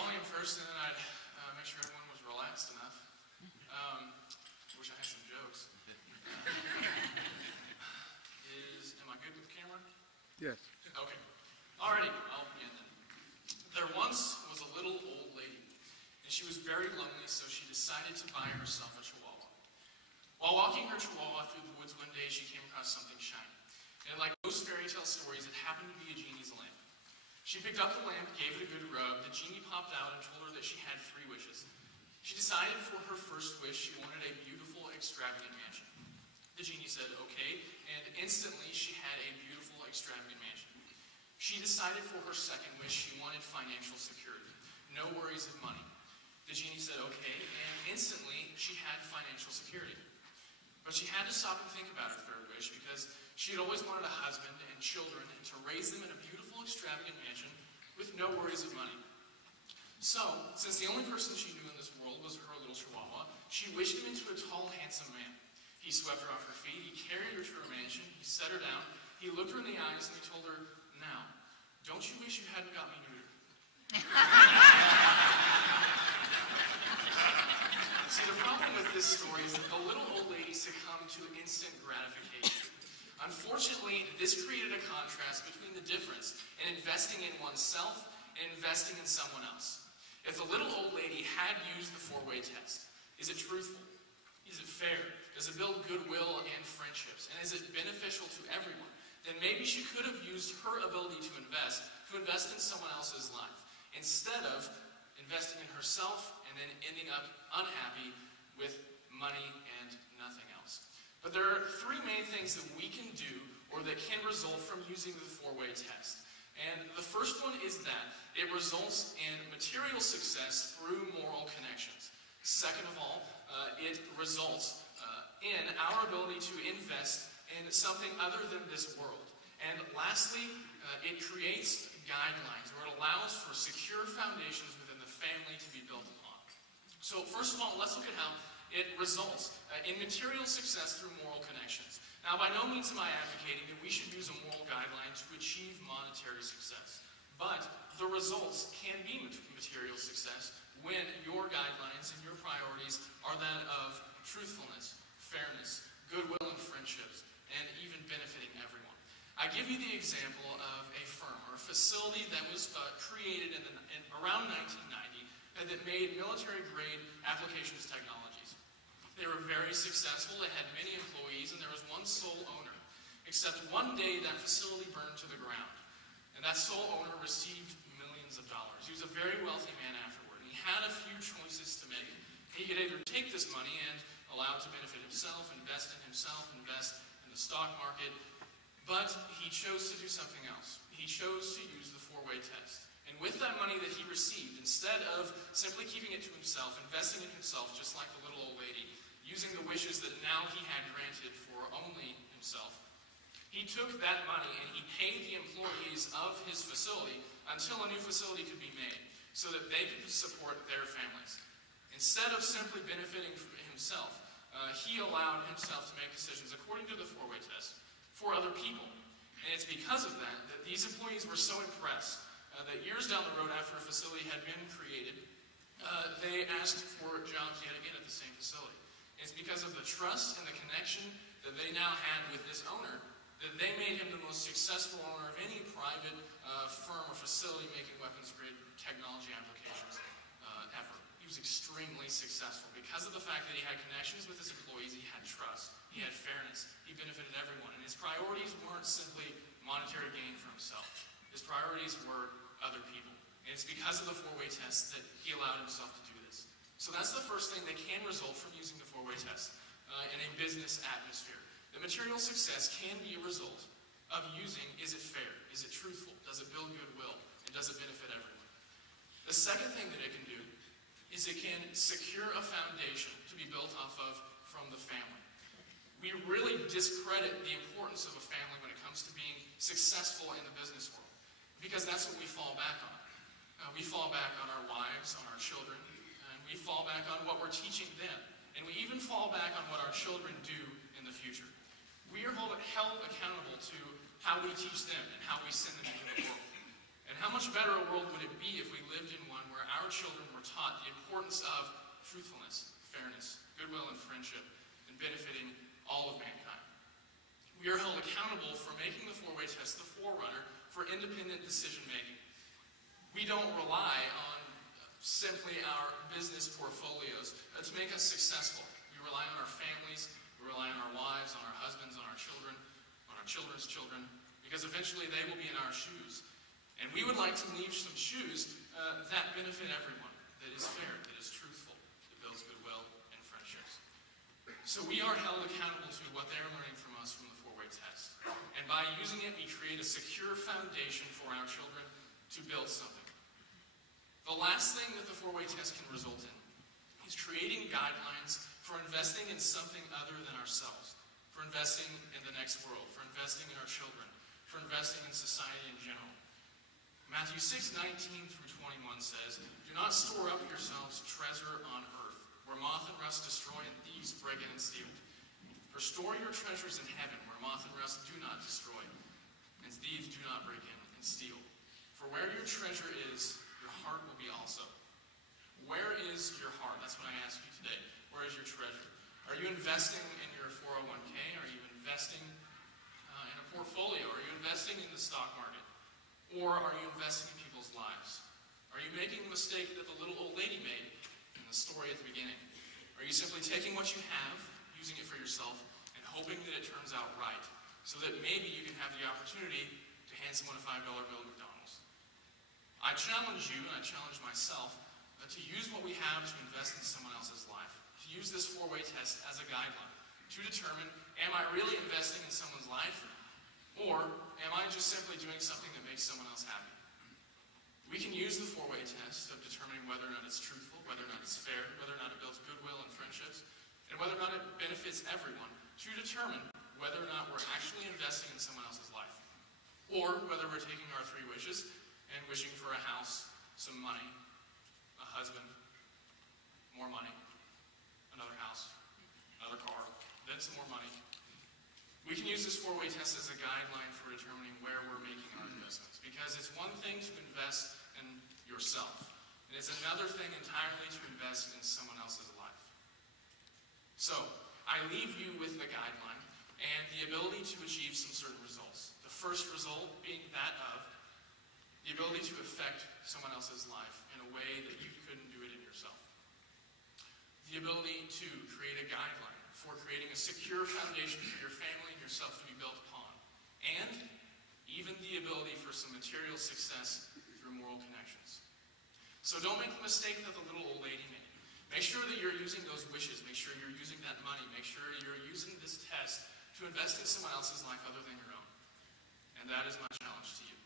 call him first, and then I'd make sure everyone was relaxed enough. Wish I had some jokes. Am I good with the camera? Yes. Okay. Alrighty, I'll begin then. There once was a little old lady, and she was very lonely, so she decided to buy herself a chihuahua. While walking her chihuahua through the woods one day, she came across something shiny. And like most fairy tale stories, it happened to be a genie's lamp. She picked up the lamp, gave it a good rub. The genie popped out and told her that she had 3 wishes. She decided for her first wish she wanted a beautiful, extravagant mansion. The genie said, okay, and instantly she had a beautiful, extravagant mansion. She decided for her second wish she wanted financial security. No worries of money. The genie said, okay, and instantly she had financial security. But she had to stop and think about her third wish because she had always wanted a husband and children and to raise them in a beautiful, extravagant mansion with no worries of money. So, since the only person she knew in this world was her little chihuahua, she wished him into a tall, handsome man. He swept her off her feet, he carried her to her mansion, he set her down, he looked her in the eyes, and he told her, now, don't you wish you hadn't got me neutered? See, the problem with this story is that the little old lady succumbed to instant gratification. Unfortunately, this created a contrast between the difference in investing in oneself and investing in someone else. If the little old lady had used the 4-way test, is it truthful? Is it fair? Does it build goodwill and friendships? And is it beneficial to everyone? Then maybe she could have used her ability to invest in someone else's life, instead of investing in herself and then ending up unhappy with money and nothing else. But there are 3 main things that we can do or that can result from using the 4-way test. And the first one is that it results in material success through moral connections. Second of all, it results in our ability to invest in something other than this world. And lastly, it creates guidelines, or it allows for secure foundations within the family to be built upon. So first of all, let's look at how it results in material success through moral connections. Now, by no means am I advocating that we should use a moral guideline to achieve monetary success. But the results can be material success when your guidelines and your priorities are that of truthfulness, fairness, goodwill and friendships, and even benefiting everyone. I give you the example of a firm or a facility that was created in around 1990 that made military-grade applications technologies. They were very successful, they had many employees, and there was one sole owner. Except one day that facility burned to the ground, and that sole owner received millions of dollars. He was a very wealthy man afterward, and he had a few choices to make. He could either take this money and allow it to benefit himself, invest in the stock market, but he chose to do something else. He chose to use the 4-way test. And with that money that he received, instead of simply keeping it to himself, investing in himself just like the little old lady, using the wishes that now he had granted for only himself, he took that money and he paid the employees of his facility until a new facility could be made so that they could support their families. Instead of simply benefiting from himself, he allowed himself to make decisions according to the 4-way test for other people. And it's because of that that these employees were so impressed that years down the road after a facility had been created, they asked for jobs yet again at the same facility. It's because of the trust and the connection that they now had with this owner that they made him the most successful owner of any private firm or facility making weapons-grade technology applications ever. He was extremely successful because of the fact that he had connections with his employees, he had trust, he had fairness, he benefited everyone, and his priorities weren't simply monetary gain for himself. His priorities were other people. And it's because of the 4-way test that he allowed himself to do this. So that's the first thing that can result from using the 4-way test in a business atmosphere. The material success can be a result of using, is it fair? Is it truthful? Does it build goodwill? And does it benefit everyone? The second thing that it can do is it can secure a foundation to be built off of from the family. We really discredit the importance of a family when it comes to being successful in the business world, because that's what we fall back on. We fall back on our wives, on our children, and we fall back on what we're teaching them. And we even fall back on what our children do in the future. We are held accountable to how we teach them and how we send them into the world. And how much better a world would it be if we lived in one where our taught the importance of truthfulness, fairness, goodwill, and friendship, and benefiting all of mankind. We are held accountable for making the four-way test the forerunner for independent decision-making. We don't rely on simply our business portfolios to make us successful. We rely on our families, we rely on our wives, on our husbands, on our children, on our children's children, because eventually they will be in our shoes. And we would like to leave some shoes that benefit everyone, that is fair, that is truthful, that builds goodwill and friendships. So we are held accountable to what they are learning from us from the four-way test. And by using it, we create a secure foundation for our children to build something. The last thing that the four-way test can result in is creating guidelines for investing in something other than ourselves, for investing in the next world, for investing in our children, for investing in society in general. Matthew 6:19-21 says, "Do not store up yourselves treasure on earth, where moth and rust destroy and thieves break in and steal. For store your treasures in heaven, where moth and rust do not destroy, and thieves do not break in and steal. For where your treasure is, your heart will be also." Where is your heart? That's what I ask you today. Where is your treasure? Are you investing in your 401k? Are you investing in a portfolio? Are you investing in the stock market? Or are you investing in people's lives? Are you making the mistake that the little old lady made in the story at the beginning? Are you simply taking what you have, using it for yourself, and hoping that it turns out right, so that maybe you can have the opportunity to hand someone a $5 bill at McDonald's? I challenge you, and I challenge myself, to use what we have to invest in someone else's life, to use this four-way test as a guideline, to determine, am I really investing in someone's life, or am I just simply doing something that makes someone else happy? We can use the four-way test of determining whether or not it's truthful, whether or not it's fair, whether or not it builds goodwill and friendships, and whether or not it benefits everyone, to determine whether or not we're actually investing in someone else's life, or whether we're taking our three wishes and wishing for a house, some money, a husband, more money, another house, another car, then some more money. We can use this four-way test as a guideline for determining where we're making our investments, because it's one thing to invest in yourself, and it's another thing entirely to invest in someone else's life. So, I leave you with the guideline and the ability to achieve some certain results. The first result being that of the ability to affect someone else's life in a way that you couldn't do it in yourself. The ability to create a guideline for creating a secure foundation for your family and yourself to be built upon. And even the ability for some material success through moral connections. So don't make the mistake that the little old lady made. Make sure that you're using those wishes. Make sure you're using that money. Make sure you're using this test to invest in someone else's life other than your own. And that is my challenge to you.